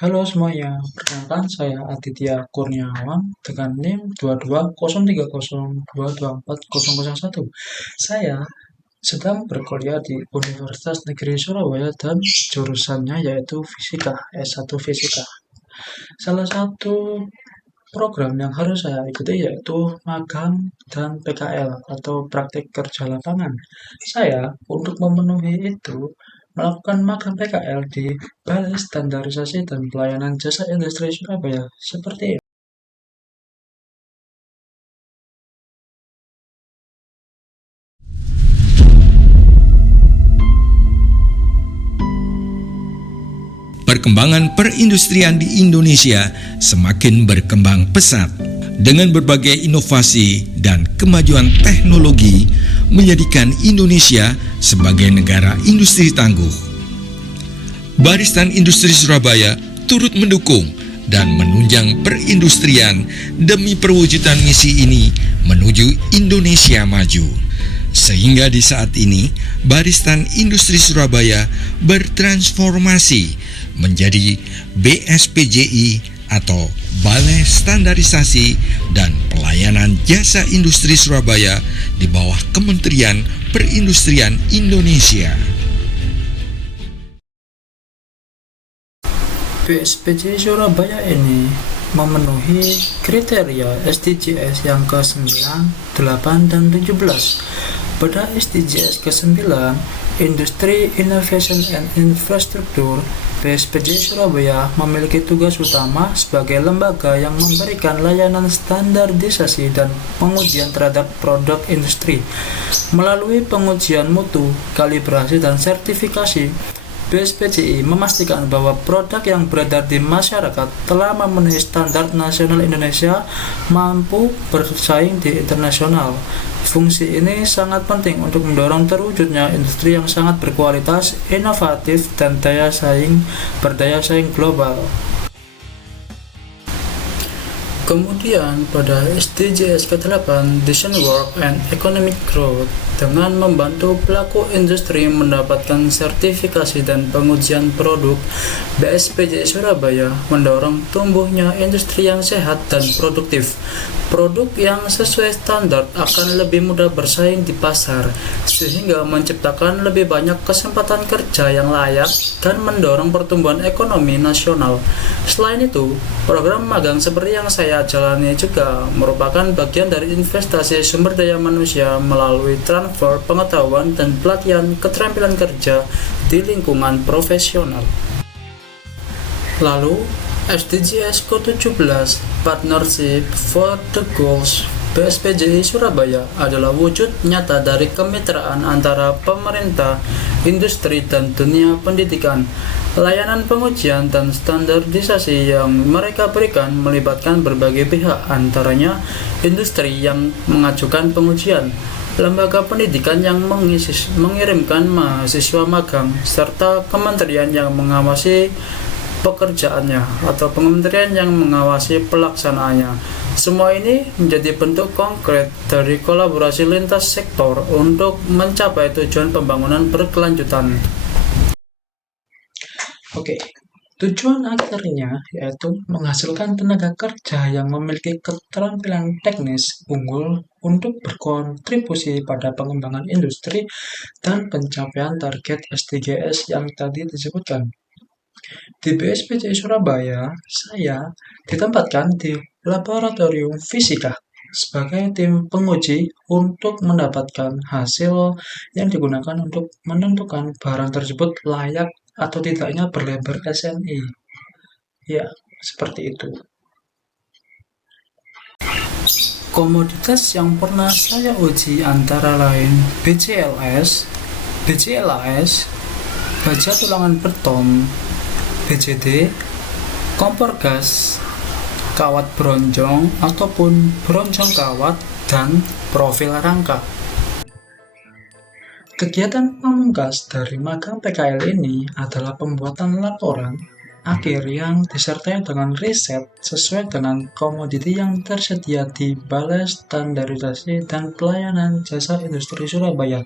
Halo semuanya, perkenalkan saya Aditya Kurniawan dengan NIM 220302240001. Saya sedang berkuliah di Universitas Negeri Surabaya dan jurusannya yaitu Fisika, S1 Fisika. Salah satu program yang harus saya ikuti yaitu magang dan PKL atau praktik kerja lapangan. Saya untuk memenuhi itu melakukan magang PKL di Balai Standarisasi dan Pelayanan Jasa Industri Surabaya. Seperti ini. Perkembangan perindustrian di Indonesia semakin berkembang pesat dengan berbagai inovasi dan kemajuan teknologi menjadikan Indonesia sebagai negara industri tangguh. Barisan Industri Surabaya turut mendukung dan menunjang perindustrian demi perwujudan misi ini menuju Indonesia maju. Sehingga di saat ini, Barisan Industri Surabaya bertransformasi menjadi BSPJI atau Balai Standarisasi dan Pelayanan Jasa Industri Surabaya di bawah Kementerian Perindustrian Indonesia. BSPJI Surabaya ini memenuhi kriteria SDGs yang ke-9, 8, dan 17. Pada SDGs ke-9, Industri, Innovation, and Infrastructure, BSPJI Surabaya memiliki tugas utama sebagai lembaga yang memberikan layanan standarisasi dan pengujian terhadap produk industri. Melalui pengujian mutu, kalibrasi, dan sertifikasi, BSPJI memastikan bahwa produk yang beredar di masyarakat telah memenuhi standar nasional Indonesia mampu bersaing di internasional. Fungsi ini sangat penting untuk mendorong terwujudnya industri yang sangat berkualitas, inovatif, dan berdaya saing global. Kemudian pada SDGs ke-8, Decent Work and Economic Growth, dengan membantu pelaku industri mendapatkan sertifikasi dan pengujian produk, BSPJI Surabaya mendorong tumbuhnya industri yang sehat dan produktif. Produk yang sesuai standar akan lebih mudah bersaing di pasar, sehingga menciptakan lebih banyak kesempatan kerja yang layak dan mendorong pertumbuhan ekonomi nasional. Selain itu, program magang seperti yang saya jalani juga merupakan bagian dari investasi sumber daya manusia melalui transfer pengetahuan dan pelatihan keterampilan kerja di lingkungan profesional. Lalu, SDGs ke-17, Partnership for the Goals, BSPJI Surabaya adalah wujud nyata dari kemitraan antara pemerintah, industri, dan dunia pendidikan. Layanan pengujian dan standarisasi yang mereka berikan melibatkan berbagai pihak, antaranya industri yang mengajukan pengujian, lembaga pendidikan yang mengirimkan mahasiswa magang, serta kementerian yang mengawasi pekerjaannya atau kementerian yang mengawasi pelaksanaannya. Semua ini menjadi bentuk konkret dari kolaborasi lintas sektor untuk mencapai tujuan pembangunan berkelanjutan. Oke, tujuan akhirnya yaitu menghasilkan tenaga kerja yang memiliki keterampilan teknis unggul untuk berkontribusi pada pengembangan industri dan pencapaian target SDGs yang tadi disebutkan. Di BSPJI Surabaya, saya ditempatkan di Laboratorium Fisika sebagai tim penguji untuk mendapatkan hasil yang digunakan untuk menentukan barang tersebut layak atau tidaknya berlabel SNI. Ya, seperti itu. Komoditas yang pernah saya uji antara lain BCLS, BCLAS, baja tulangan beton, BCD, kompor gas, kawat bronjong ataupun bronjong kawat, dan profil rangka. Kegiatan pamungkas dari magang PKL ini adalah pembuatan laporan akhir yang disertai dengan riset sesuai dengan komoditi yang tersedia di Balai Standarisasi dan Pelayanan Jasa Industri Surabaya.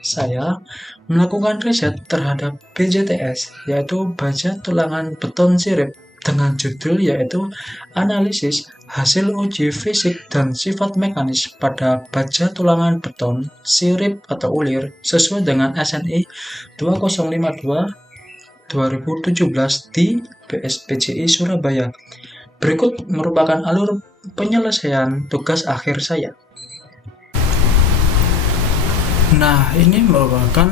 Saya melakukan riset terhadap BJTS, yaitu baja tulangan beton sirip, dengan judul yaitu Analisis Hasil Uji Fisik dan Sifat Mekanis pada Baja Tulangan Beton Sirip atau Ulir sesuai dengan SNI 2052-2017 di BSPJI Surabaya. Berikut merupakan alur penyelesaian tugas akhir saya. Nah, ini merupakan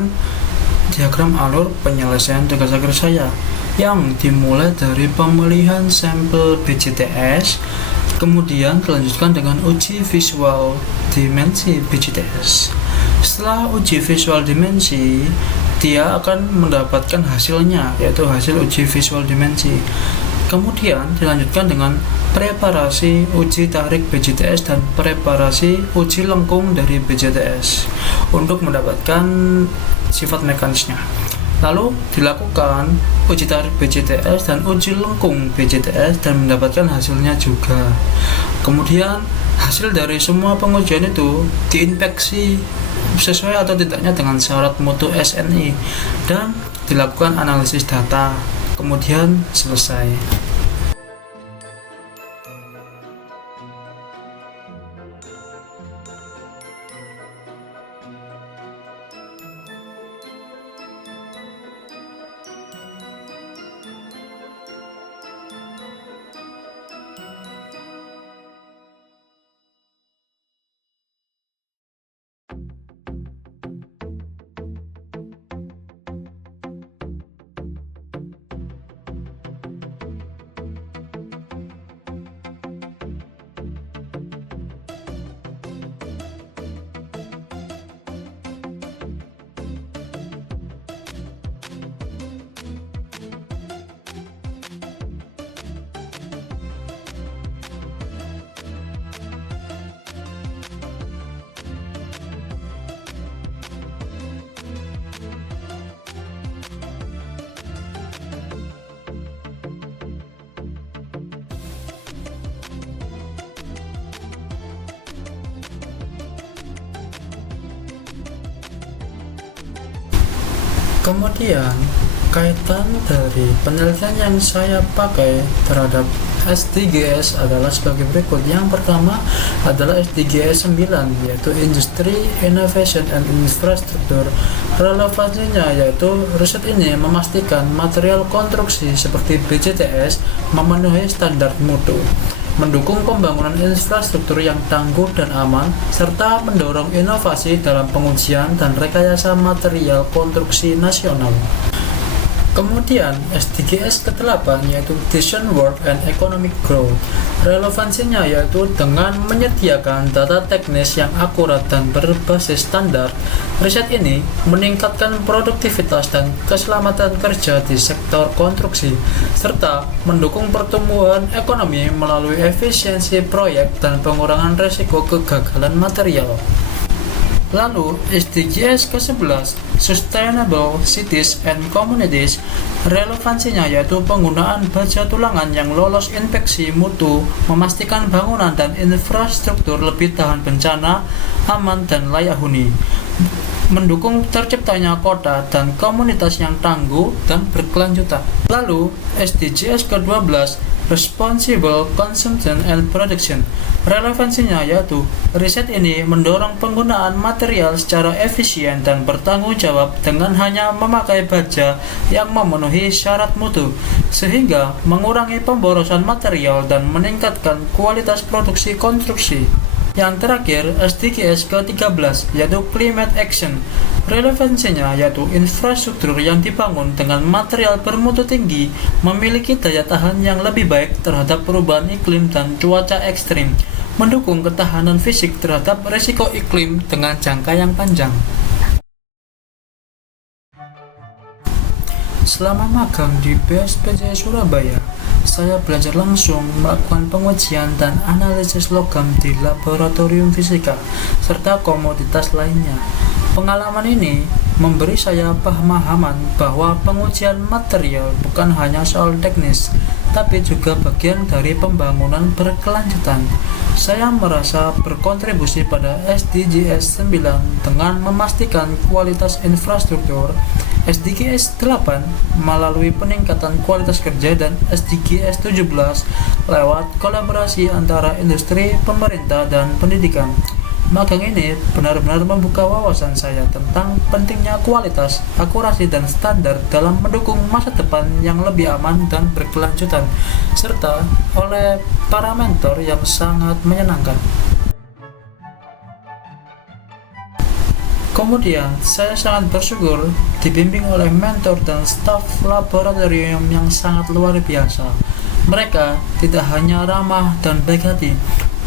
diagram alur penyelesaian tugas akhir saya yang dimulai dari pemilihan sampel BJTS, kemudian dilanjutkan dengan uji visual dimensi BJTS. Setelah uji visual dimensi, dia akan mendapatkan hasilnya, yaitu hasil uji visual dimensi. Kemudian dilanjutkan dengan preparasi uji tarik BJTS dan preparasi uji lengkung dari BJTS untuk mendapatkan sifat mekanisnya. Lalu dilakukan uji tarik BJTS dan uji lengkung BJTS dan mendapatkan hasilnya juga. Kemudian hasil dari semua pengujian itu diinspeksi sesuai atau tidaknya dengan syarat mutu SNI dan dilakukan analisis data. Kemudian selesai. Kemudian, kaitan dari penelitian yang saya pakai terhadap SDGs adalah sebagai berikut. Yang pertama adalah SDGs 9, yaitu Industry, Innovation, and Infrastructure. Relevansinya yaitu riset ini memastikan material konstruksi seperti BJTS memenuhi standar mutu, mendukung pembangunan infrastruktur yang tangguh dan aman, serta mendorong inovasi dalam pengujian dan rekayasa material konstruksi nasional. Kemudian SDGs ke-8 yaitu Decent Work and Economic Growth. Relevansinya yaitu dengan menyediakan data teknis yang akurat dan berbasis standar, riset ini meningkatkan produktivitas dan keselamatan kerja di sektor konstruksi, serta mendukung pertumbuhan ekonomi melalui efisiensi proyek dan pengurangan risiko kegagalan material. Lalu, SDGs ke-11, Sustainable Cities and Communities. Relevansinya yaitu penggunaan baja tulangan yang lolos inspeksi mutu, memastikan bangunan dan infrastruktur lebih tahan bencana, aman, dan layak huni, mendukung terciptanya kota dan komunitas yang tangguh dan berkelanjutan. Lalu, SDGs ke-12, Responsible Consumption and Production. Relevansinya yaitu riset ini mendorong penggunaan material secara efisien dan bertanggung jawab dengan hanya memakai baja yang memenuhi syarat mutu, sehingga mengurangi pemborosan material dan meningkatkan kualitas produksi konstruksi. Yang terakhir, SDGs ke-13 yaitu Climate Action. Relevansinya yaitu infrastruktur yang dibangun dengan material bermutu tinggi memiliki daya tahan yang lebih baik terhadap perubahan iklim dan cuaca ekstrim, mendukung ketahanan fisik terhadap risiko iklim dengan jangka yang panjang. Selama magang di BSPJI Surabaya, saya belajar langsung melakukan pengujian dan analisis logam di laboratorium fisika, serta komoditas lainnya. Pengalaman ini memberi saya pemahaman bahwa pengujian material bukan hanya soal teknis, tapi juga bagian dari pembangunan berkelanjutan. Saya merasa berkontribusi pada SDGs 9 dengan memastikan kualitas infrastruktur, SDGs 8 melalui peningkatan kualitas kerja dan SDGs 17 lewat kolaborasi antara industri, pemerintah, dan pendidikan. Magang ini benar-benar membuka wawasan saya tentang pentingnya kualitas, akurasi, dan standar dalam mendukung masa depan yang lebih aman dan berkelanjutan, serta oleh para mentor yang sangat menyenangkan. Kemudian, saya sangat bersyukur dibimbing oleh mentor dan staf laboratorium yang sangat luar biasa. Mereka tidak hanya ramah dan baik hati,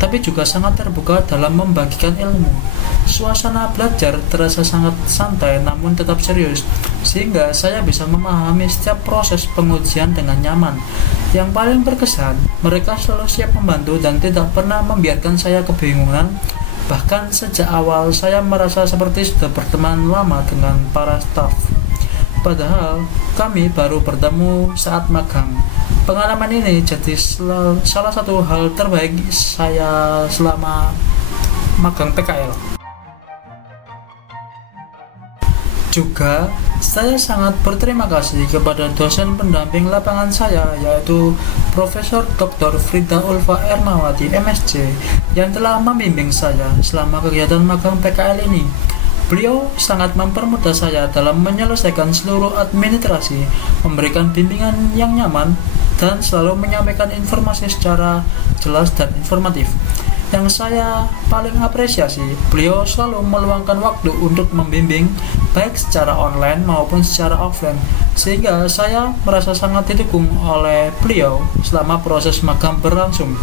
tapi juga sangat terbuka dalam membagikan ilmu. Suasana belajar terasa sangat santai namun tetap serius, sehingga saya bisa memahami setiap proses pengujian dengan nyaman. Yang paling berkesan, mereka selalu siap membantu dan tidak pernah membiarkan saya kebingungan. Bahkan sejak awal saya merasa seperti sudah berteman lama dengan para staf. Padahal kami baru bertemu saat magang. Pengalaman ini jadi salah satu hal terbaik saya selama magang PKL. Juga, saya sangat berterima kasih kepada dosen pendamping lapangan saya, yaitu Profesor Dr. Frida Ulfa Ernawati, MSc, yang telah membimbing saya selama kegiatan magang PKL ini. Beliau sangat mempermudah saya dalam menyelesaikan seluruh administrasi, memberikan bimbingan yang nyaman, dan selalu menyampaikan informasi secara jelas dan informatif. Yang saya paling apresiasi, beliau selalu meluangkan waktu untuk membimbing, baik secara online maupun secara offline, sehingga saya merasa sangat didukung oleh beliau selama proses magang berlangsung.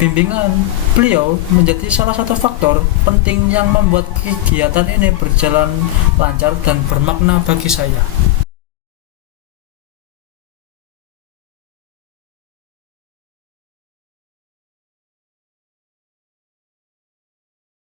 Bimbingan beliau menjadi salah satu faktor penting yang membuat kegiatan ini berjalan lancar dan bermakna bagi saya.